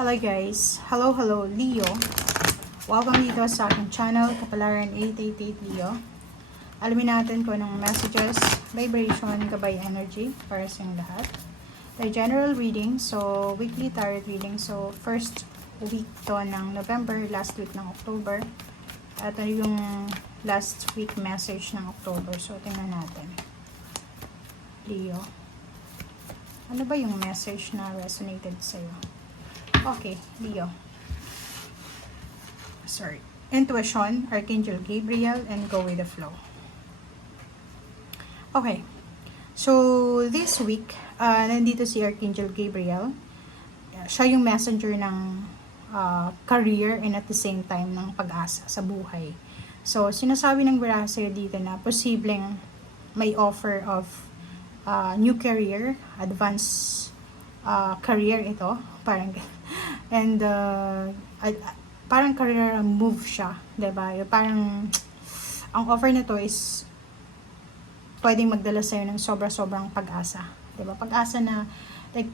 Hello guys, hello Leo. Welcome dito sa aking channel, Kapalaran 888 Leo. Alamin natin kung anong messages, vibration, gabay energy para sa inyong lahat. The general reading, so weekly tarot reading. So first week to ng November, last week ng October. At yung last week message ng October. So tingnan natin. Leo. Ano ba yung message na resonated sa'yo? Okay, Leo. Sorry. Intuition, Archangel Gabriel, and go with the flow. Okay. So, this week, nandito si Archangel Gabriel. Siya yung messenger ng career and at the same time ng pag-asa sa buhay. So, sinasabi ng baraha sa'yo dito na posibleng may offer of new career, advanced career ito. Parang and parang career move siya, 'di ba? Parang ang offer nito is pwedeng magdala sa ng sobra-sobrang pag-asa, 'di ba? Pag-asa na like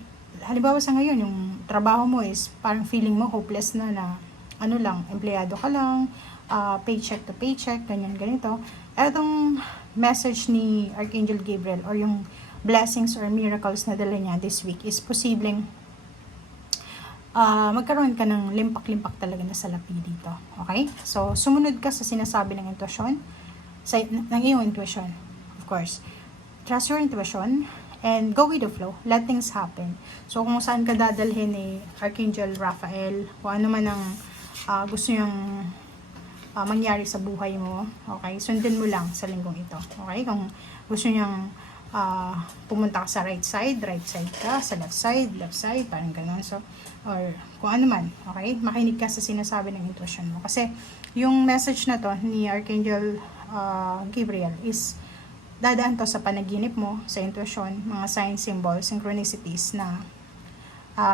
halimbawa sa ngayon yung trabaho mo is parang feeling mo hopeless na ano lang, empleyado ka lang, paycheck to paycheck, ganyan ganito. Etong message ni Archangel Gabriel or yung blessings or miracles na dala niya this week is posibleng magkaroon ka ng limpak-limpak talaga na salapi dito. Okay? So, sumunod ka sa sinasabi ng intuition, ng iyong intuition, of course. Trust your intuition and go with the flow. Let things happen. So, kung saan ka dadalhin ni Archangel Raphael, kung ano man ang gusto niyang mangyari sa buhay mo, okay? Sundin mo lang sa linggong ito. Okay? Kung gusto niyang pumunta ka sa right side ka, sa left side, parang gano'n. So, or kung ano man, okay? Makinig ka sa sinasabi ng intuition mo. Kasi, yung message na to ni Archangel Gabriel is dadaan to sa panaginip mo, sa intuition, mga sign, symbol, synchronicities na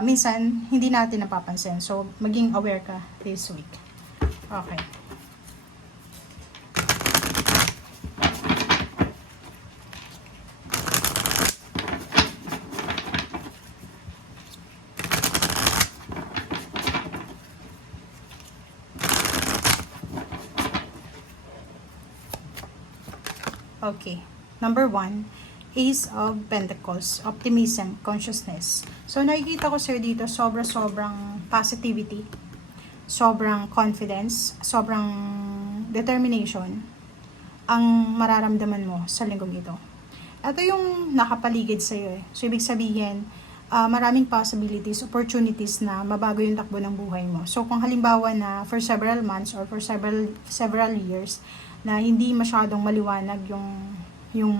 minsan hindi natin napapansin. So, maging aware ka this week. Okay. Okay. Number 1, Ace of Pentacles, optimism, consciousness. So, nakikita ko sir dito, sobrang positivity, sobrang confidence, sobrang determination ang mararamdaman mo sa linggong ito. Ito yung nakapaligid sa iyo. So, ibig sabihin, maraming possibilities, opportunities na mabago yung takbo ng buhay mo. So, kung halimbawa na for several months or for several years, na hindi masyadong maliwanag yung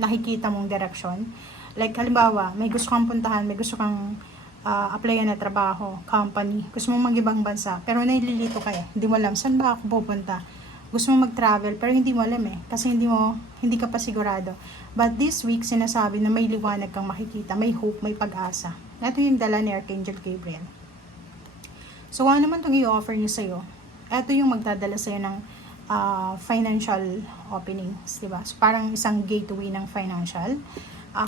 nakikita mong direction. Like, halimbawa, may gusto kang puntahan, may gusto kang applyan na trabaho, company, gusto mong mag-ibang bansa, pero nililito ka hindi mo alam, saan ba ako pupunta? Gusto mong mag-travel, pero hindi mo alam kasi hindi ka pa sigurado. But this week, sinasabi na may liwanag kang makikita, may hope, may pag-asa. Ito yung dala ni Archangel Gabriel. So, ano naman itong i-offer niya sa'yo? Ito yung magdadala sa'yo ng financial openings, diba? So, parang isang gateway ng financial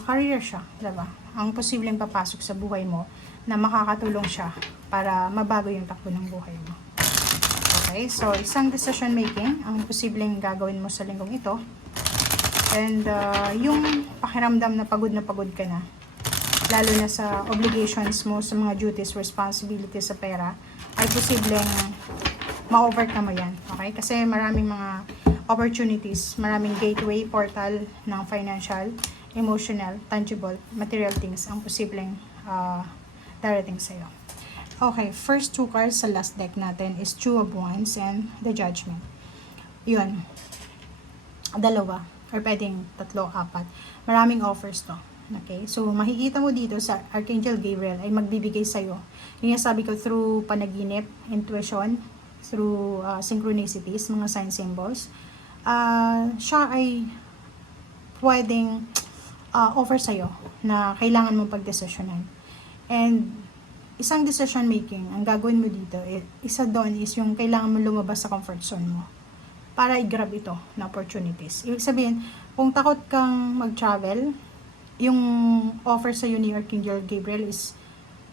career siya, diba? Ang posibleng papasok sa buhay mo na makakatulong siya para mabago yung takbo ng buhay mo. Okay, so isang decision making ang posibleng gagawin mo sa linggong ito. And yung pakiramdam na pagod ka na, lalo na sa obligations mo, sa mga duties, responsibilities sa pera, ay posibleng ma-overcome mo yan. Okay? Kasi maraming mga opportunities, maraming gateway, portal ng financial, emotional, tangible, material things ang posibleng darating sa'yo. Okay, first 2 cards sa last deck natin is Two of Wands and the Judgment. Yun. 2 or pwedeng 3, 4. Maraming offers to. Okay? So, makikita mo dito sa Archangel Gabriel ay magbibigay sa'yo. Yung sabi ko, through panaginip, intuition, through synchronicities, mga sign symbols, siya ay pwedeng offer sa'yo na kailangan mong pagdesisyonan. And isang decision making, ang gagawin mo dito, isa doon is yung kailangan mo lumabas sa comfort zone mo para i-grab ito na opportunities. Ibig sabihin, kung takot kang mag-travel, yung offer sa'yo ni Archangel Gabriel is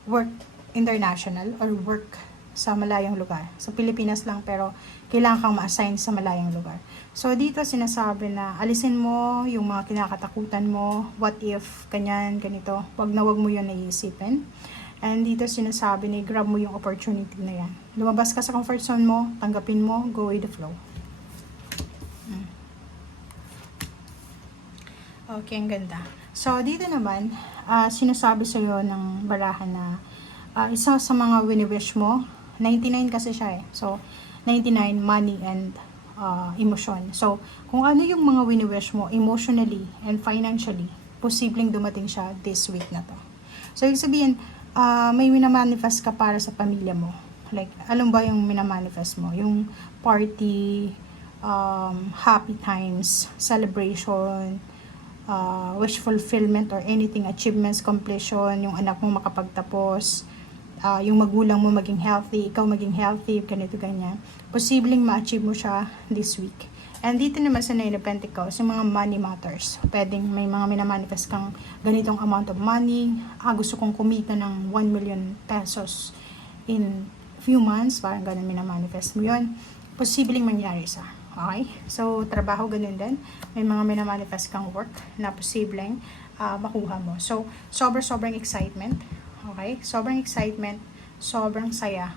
work international or work sa malayong lugar. Sa Pilipinas lang pero kailangan kang ma-assign sa malayong lugar. So dito sinasabi na alisin mo yung mga kinakatakutan mo, what if, ganyan, ganito. Wag mo yun naiisipin. And dito sinasabi na grab mo yung opportunity na yan. Lumabas ka sa comfort zone mo, tanggapin mo, go with the flow. Okay, ang ganda. So dito naman, sinasabi sa'yo ng barahan na isa sa mga wini-wish mo, 99 kasi siya eh. So, 99, money and emotion. So, kung ano yung mga wini-wish mo emotionally and financially, posibleng dumating siya this week na to. So, ibig sabihin, may minamanifest ka para sa pamilya mo. Like, alam ba yung minamanifest mo? Yung party, happy times, celebration, wish fulfillment or anything, achievements, completion, yung anak mo makapagtapos, yung magulang mo maging healthy, ikaw maging healthy, ganito, ganyan. Posibleng ma-achieve mo siya this week. And dito naman sa Nine of Pentacles, yung mga money matters. Pwedeng may mga minamanifest kang ganitong amount of money. Gusto kong kumita ng 1 million pesos in few months. Parang ganun minamanifest mo yun. Posibleng mangyari sa. Okay? So, trabaho ganun din. May mga minamanifest kang work na posibleng makuha mo. So, sobrang excitement. Okay? Sobrang excitement, sobrang saya,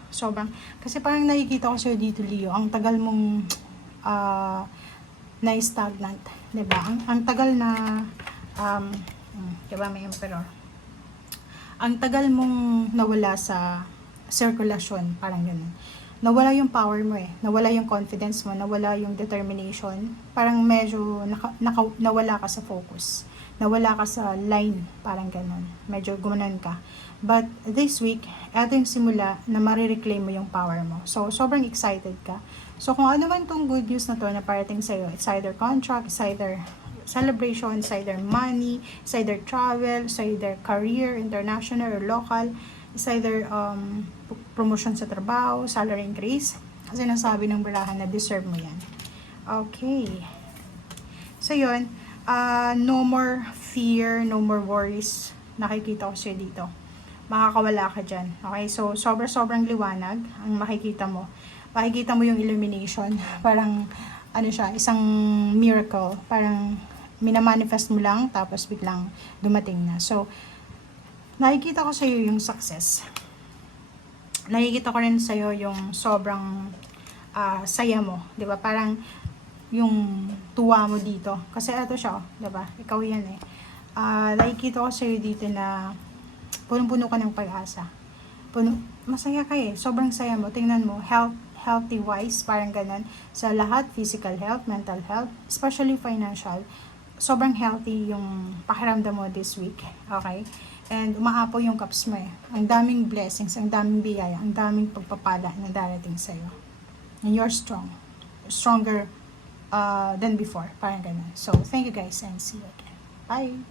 kasi parang nakikita ko sa'yo dito, Leo, ang tagal mong na-stagnant, diba? Ang tagal na, diba may emperor? Ang tagal mong nawala sa circulation, parang ganun. Nawala yung power mo eh, nawala yung confidence mo, nawala yung determination, parang medyo nawala ka sa focus. Nawala ka sa line, parang ganun. Medyo gumanon ka. But this week, eto yung simula na marireclaim mo yung power mo. So, sobrang excited ka. So, kung ano man tong good news na to na parating sa'yo, it's either contract, it's either celebration, it's either money, it's either travel, it's either career, international or local, it's either promotion sa trabaho, salary increase. Kasi nasabi ng barahan na deserve mo yan. Okay. So, yun. No more fear, no more worries. Nakikita ko siya dito. Makakawala ka dyan. Okay? So, sobrang liwanag ang makikita mo. Makikita mo yung illumination. Parang, ano siya, isang miracle. Parang, minamanifest mo lang, tapos biglang dumating na. So, nakikita ko sa'yo yung success. Nakikita ko rin sa'yo yung sobrang saya mo. Diba? Parang, yung tuwa mo dito. Kasi ito siya, diba? Ikaw yan eh. Nakikita ko sa'yo dito na punong-puno ka ng pag-asa. Masaya ka eh. Sobrang saya mo. Tingnan mo, healthy wise, parang ganun. Sa lahat, physical health, mental health, especially financial. Sobrang healthy yung pakiramdam mo this week. Okay? And umaapaw yung cups mo eh. Ang daming blessings, ang daming biyaya, ang daming pagpapala na darating sa'yo. And you're strong. Stronger than before. Parang ganun. So, thank you guys and see you again. Bye!